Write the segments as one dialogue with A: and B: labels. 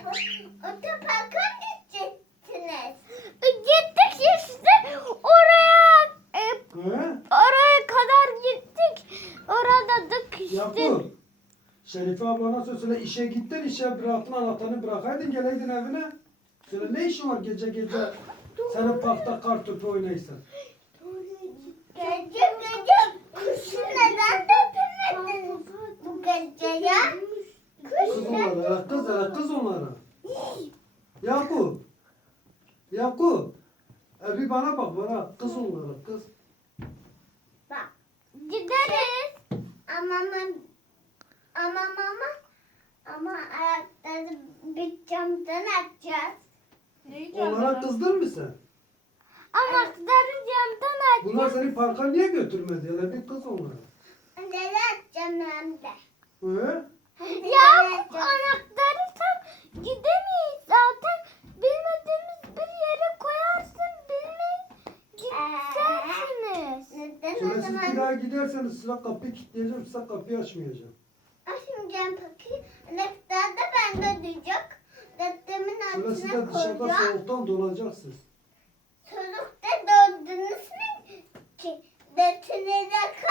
A: Otoparka gideceksiniz.
B: Gittik işte oraya
C: He?
B: oraya kadar gittik. Oradadık işte.
C: Yakup. Şerife ablana söyle işe gittin, işe bıraktın, anahtarını bırakaydın geleydin evine. Söyle ne işin var gece gece senin parkta kar topu oynaysan.
A: Gece kuşu neden dökülmediniz bu gece ya?
C: Kız onlara, kız onlara. Yakup. Yakup. Bir bana bak bana, kız onlara, kız.
A: Bak
B: Gideriz.
A: ama ayakları bir camdan açacağız.
C: Onlara kızdın mı sen?
B: Anahtarı camdan aç.
C: Bunlar seni parka niye götürmedi? Hele bir kız onlara.
A: Neler açacağım hem de.
C: He?
B: Ya anahtarı tam gidemeyiz. Zaten bilmediğimiz bir yere koyarsın. Gideceksiniz.
A: Neden
C: Sonra
A: o
C: siz bir
A: zaman
C: daha giderseniz size kapıyı kilitleyeceğim, size kapıyı açmayacağım.
A: açmayacağım peki? Anahtar da bende duracak. Dedemin
C: Sonra siz
A: altına
C: de dışarıda
A: koyacağım.
C: soğuktan donacaksınız.
A: Çocukta doğdunuz mu ki? Dedenize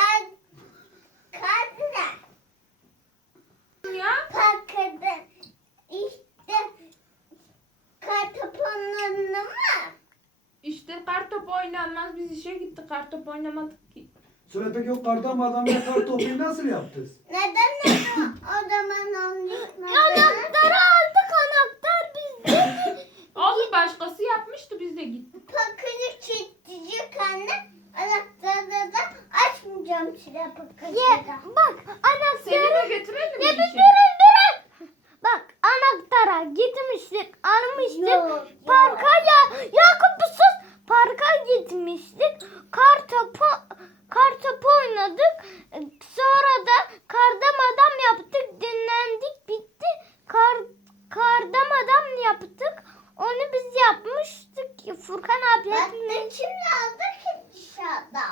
A: kaldılar.
D: Ya
A: Parkada işte kartopunlarını mı?
D: işte kartopu oynanmaz. Biz işe gittik, kartopu oynamadık ki.
C: Sonra peki o kardan adamla kar topuyu nasıl yaptınız?
A: Neden o zaman onu yıkmadınız?
B: Anahtarı aldık. Anahtar bizde.
D: Oğlum başkası yapmıştı, biz de gittik.
A: Pakıcı çiftçicik anne. Anahtarı da açmayacağım size pakıcı
B: Ye,
A: da.
B: bak
D: Seni
B: anahtarı.
D: de götürelim mi
B: Ya bir
D: işe?
B: durun. Bak anahtara gitmiştik. Almıştık.
A: Yok,
B: Parka ya. Yakup bir sus. Parka gitmiştik. Kar topu oynadık. Sonra da kardam adam yaptık. Dinlendik. Bitti. Kardam adam yaptık. Onu biz yapmıştık. Furkan abi
A: Baktı kimle aldı ki dışarıda?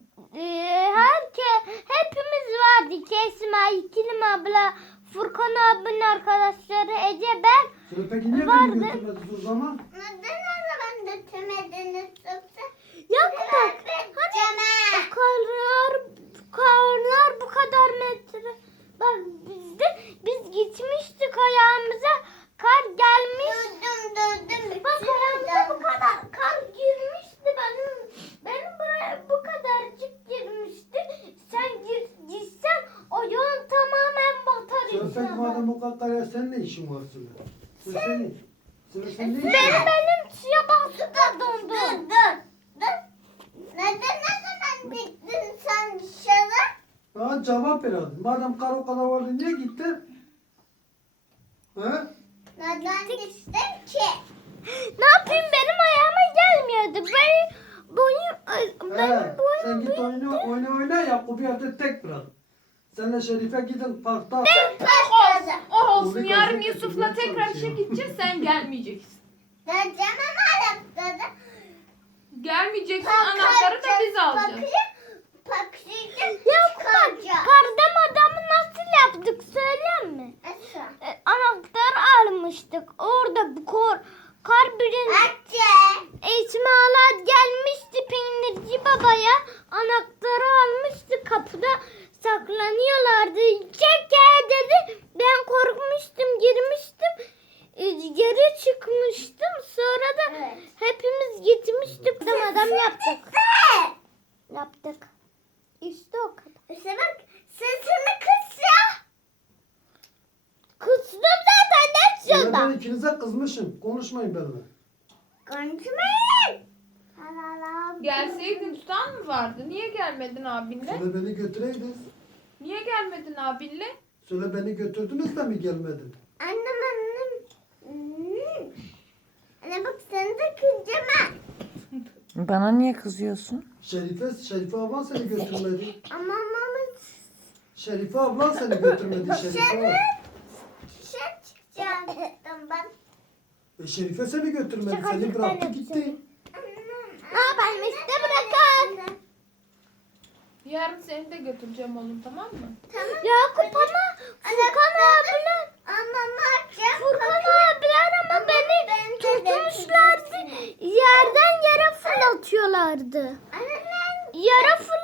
B: hepimiz vardı. Kesma, İkilim abla, Furkan abinin arkadaşları, Ece, ben.
C: Sonra peki niye
B: Vardı.
C: beni götürmediniz o zaman?
A: Neden o zaman götürmediniz yoksa?
B: Yakup bak. Hani karlar bu kadar metre. Bak biz gitmiştik ayağımıza. Kar gelmiş.
A: Durdum.
B: Bak ayağımıza bu kadar kar girmişti benim buraya bu kadarcık girmişti. Sen gitsen o yol tamamen batar
C: Sonra peki
B: insana.
C: madem o kadar ya senin ne işin var Sıla? Sıla senin. Sıla senin ne işin
B: Benim
C: var?
B: elim suya bastı dondu.
A: Dur. Neden ne zaman gittin sen dışarı?
C: Bana cevap ver hadi. Madem kar o kadar vardı niye gittin? He?
A: Neden gittin ki?
B: Ne yapayım benim ayağıma gelmiyordu. Benim
C: Sen git oyna Yakup'u evde tek bırak. Senle Şerife gidin parkta.
A: Parkada.
D: Oh olsun,
C: Onu
D: yarın
C: gazete
D: Yusuf'la
C: getirmeye
D: tekrar işe
C: çalışıyor.
D: gideceğiz, sen gelmeyeceksin.
A: Diyeceğim ama anahtarı.
D: Gelmeyeceksin, anahtarı da biz alacağız.
A: Pakıcı
B: Yakup bak kardam adamı nasıl yaptık söyleyeyim mi? Anahtar almıştık. Orada bu kar birinci İsmail gelmişti peynirci babaya. Anahtarı almıştı, kapıda saklanıyorlardı. Çeke dedi. Ben korkmuştum, girmiştim. Geri çıkmıştım. Sonra da
A: Evet.
B: hepimiz gitmiştik. Adam yaptık. Yaptık. İşte o kadar.
A: İşte bak sesini kıs ya.
B: Kıstım zaten ne
C: Sonra
B: şurada.
C: ben ikinize kızmışım. Konuşmayın benimle.
A: Konuşmayın.
D: Gelseydin tutan mı vardı? Niye gelmedin abinle?
C: Söyle beni götüreydiniz.
D: Niye gelmedin abinle?
C: Söyle beni götürdünüz de mi gelmedin?
A: Annem. Anne bak seni de kıracağım ha.
E: Bana niye kızıyorsun?
C: Şerife ablan seni götürmedi.
A: Ama
C: Şerife ablan seni götürmedi. Şerife ablan.
A: dışarı çıkacaktım ben.
C: Şerife seni götürmedi.
B: Şakacık
C: Seni bıraktı
B: ben
C: gitti.
B: Ne yapalım işte bırakın.
D: Yarın seni de götüreceğim oğlum, tamam mı?
B: Yakup ama Furkan abla
A: Ama ne yapacağım?
B: Furkan abla yerden yere fırlatıyorlardı.
A: Anne ben
B: Yere